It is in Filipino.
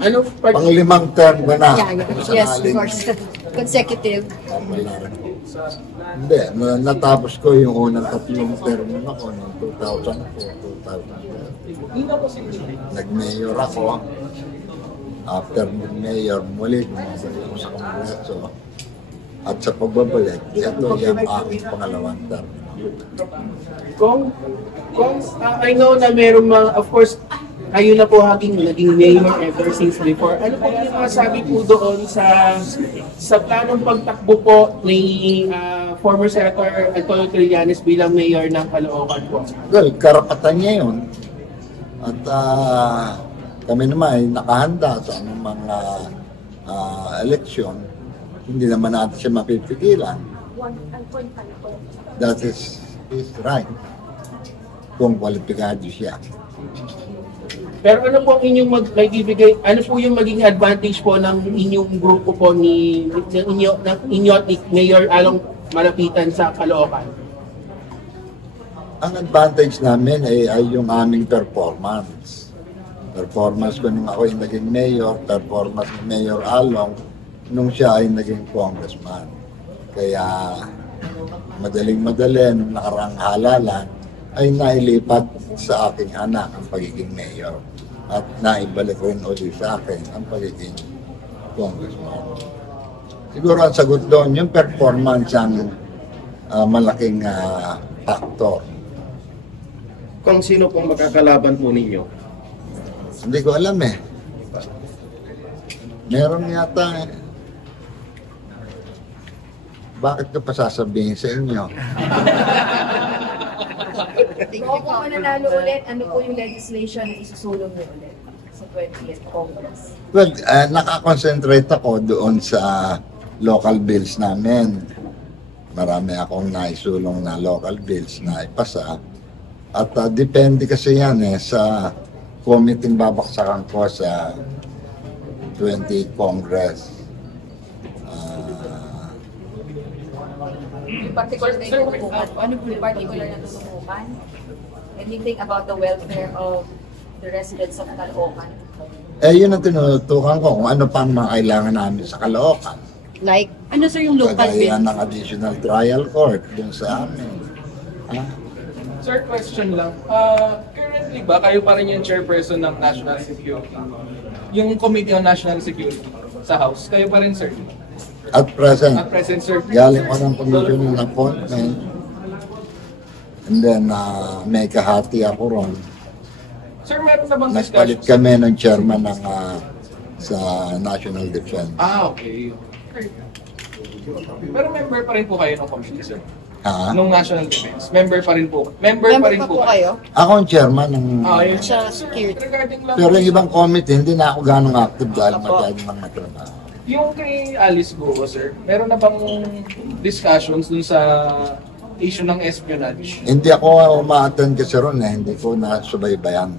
Ano? Pang-limang term ko na. Yes, of course. Consecutive. Hindi, natapos ko yung unang tatlong term ako noong 2004, 2010. Nag-mayor ako. After mag-mayor, muli bumabalik ako sa Kongreso. At sa pagbabalik, ito yung aking pangalawang term. Kung I know na meron mga, of course, kayo na po naging mayor ever since before. Ano po yung masabi po doon sa planong pagtakbo po ni former Senator Antonio Trillanes bilang mayor ng Caloocan po? Well, karapatan niya yun. At kami naman ay nakahanda sa mga eleksyon. Hindi naman natin siya mapipigilan. That is right. Kung kwalipikado siya. Pero ano po ang inyong ano po yung maging advantage po ng inyong grupo po ni Mayor Along Malapitan sa Caloocan? Ang advantage namin ay yung aming performance. Performance ko nung ako ay naging mayor, performance ni Mayor Along nung siya ay naging congressman. Kaya madaling-madali nung nakarang halalan ay nailipat sa aking anak ang pagiging mayor at naibalik rin ulit sa akin ang pagiging congressman. Siguro ang sagot doon, yung performance ang malaking factor. Kung sino pong makakalaban po ninyo? Hindi ko alam eh. Meron yata eh. Bakit ko pa sasabihin sa inyo? Kung mananalo ulit, ano po yung legislation na isusulong niyo ulit sa 20th Congress? Well, nakakonsentrate ako doon sa local bills namin. Marami akong naisulong na local bills na ipasa. At depende kasi yan sa committee babaksakan ko sa 20th Congress. Yung particular na itututukan, ano po yung particular na tututukan? Anything about the welfare of the residents of Caloocan? Yun ang tinutukan ko kung ano pang mga kailangan namin sa Caloocan. Like, ano sir yung local Kagaya bill? ng additional trial court dun sa amin. Sir, question lang. Currently ba, kayo pa rin yung chairperson ng National Security? Yung Committee on National Security sa House, kayo pa rin, sir? At present, Sir. galing ko ng commission ng appointment. And then, may kahati ako ron. Sir, meron na bang Nagpalit discussion? kami ng chairman ng sa National Defense. Okay. Pero member pa rin po kayo ng committee, sir? Nung National Defense. Member pa rin po. Member pa rin po kayo. Ako ang chairman ng... Yun. Sa security. Regarding lang Pero yung ibang committee, hindi na ako ganong active dahil masyadong mga trabaho. yung kay Alice Guo, sir, meron na bang discussions dun sa issue ng espionage? Hindi ako uma-attend kasi ron hindi ko nasubaybayan.